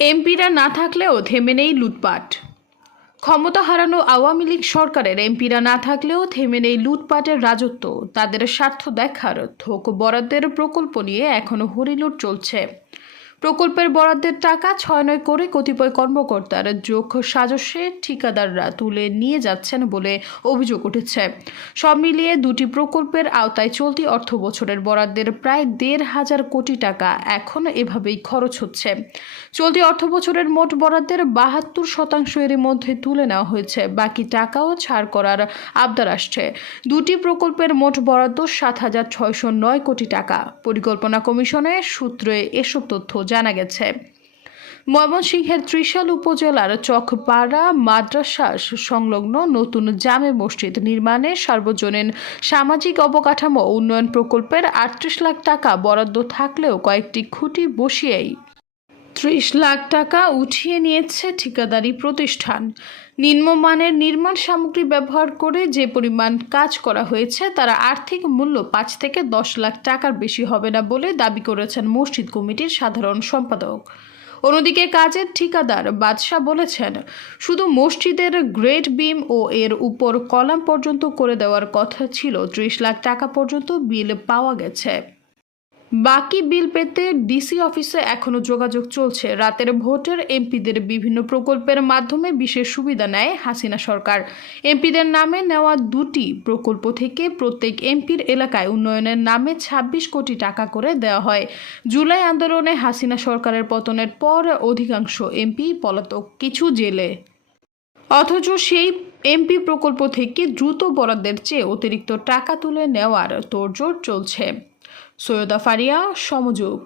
এমপিরা না থাকলেও থেমে নেই লুটপাট। ক্ষমতা হারানো আওয়ামী লীগ সরকারের এমপিরা না থাকলেও থেমে নেই লুটপাটের রাজত্ব। তাদের স্বার্থ দেখার থোক বরাদ্দের প্রকল্প নিয়ে এখনও হরিলুট চলছে। প্রকল্পের বরাদ্দের টাকা ছয় নয় করে কতিপয় কর্মকর্তার যোগ সাজস্যে ঠিকাদাররা তুলে নিয়ে যাচ্ছেন বলে অভিযোগ উঠেছে। সব মিলিয়ে দুটি প্রকল্পের আওতায় চলতি অর্থ বছরের বরাদ্দের প্রায় দেড় হাজার কোটি টাকা এখন এভাবেই খরচ হচ্ছে। চলতি অর্থ বছরের মোট বরাদ্দের বাহাত্তর শতাংশ এর মধ্যে তুলে নেওয়া হয়েছে। বাকি টাকাও ছাড় করার আবদার আসছে। দুটি প্রকল্পের মোট বরাদ্দ সাত হাজার ছয়শো নয় কোটি টাকা। পরিকল্পনা কমিশনের সূত্রে এসব তথ্য জানা গেছে। ময়মনসিংহের ত্রিশাল উপজেলার চকপাড়া মাদ্রাসা সংলগ্ন নতুন জামে মসজিদ নির্মাণে সর্বজনীন সামাজিক অবকাঠামো উন্নয়ন প্রকল্পের আটত্রিশ লাখ টাকা বরাদ্দ থাকলেও কয়েকটি খুঁটি বসিয়েই ত্রিশ লাখ টাকা উঠিয়ে নিয়েছে ঠিকাদারি প্রতিষ্ঠান। নিম্নমানের নির্মাণ সামগ্রী ব্যবহার করে যে পরিমাণ কাজ করা হয়েছে, তার আর্থিক মূল্য পাঁচ থেকে দশ লাখ টাকার বেশি হবে না বলে দাবি করেছেন মসজিদ কমিটির সাধারণ সম্পাদক। অন্যদিকে কাজের ঠিকাদার বাদশাহ বলেছেন, শুধু মসজিদের গ্রেট বিম ও এর উপর কলাম পর্যন্ত করে দেওয়ার কথা ছিল, ত্রিশ লাখ টাকা পর্যন্ত বিল পাওয়া গেছে। বাকি বিল পেতে ডিসি অফিসে এখনও যোগাযোগ চলছে। রাতের ভোটের এমপিদের বিভিন্ন প্রকল্পের মাধ্যমে বিশেষ সুবিধা নেয় হাসিনা সরকার। এমপিদের নামে নেওয়া দুটি প্রকল্প থেকে প্রত্যেক এমপির এলাকায় উন্নয়নের নামে ২৬ কোটি টাকা করে দেওয়া হয়। জুলাই আন্দোলনে হাসিনা সরকারের পতনের পর অধিকাংশ এমপি পলাতক, কিছু জেলে। অথচ সেই এমপি প্রকল্প থেকে দ্রুত বরাদ্দের চেয়ে অতিরিক্ত টাকা তুলে নেওয়ার তোড়জোড় চলছে। সৈয়দা ফারিয়া সমযোগ।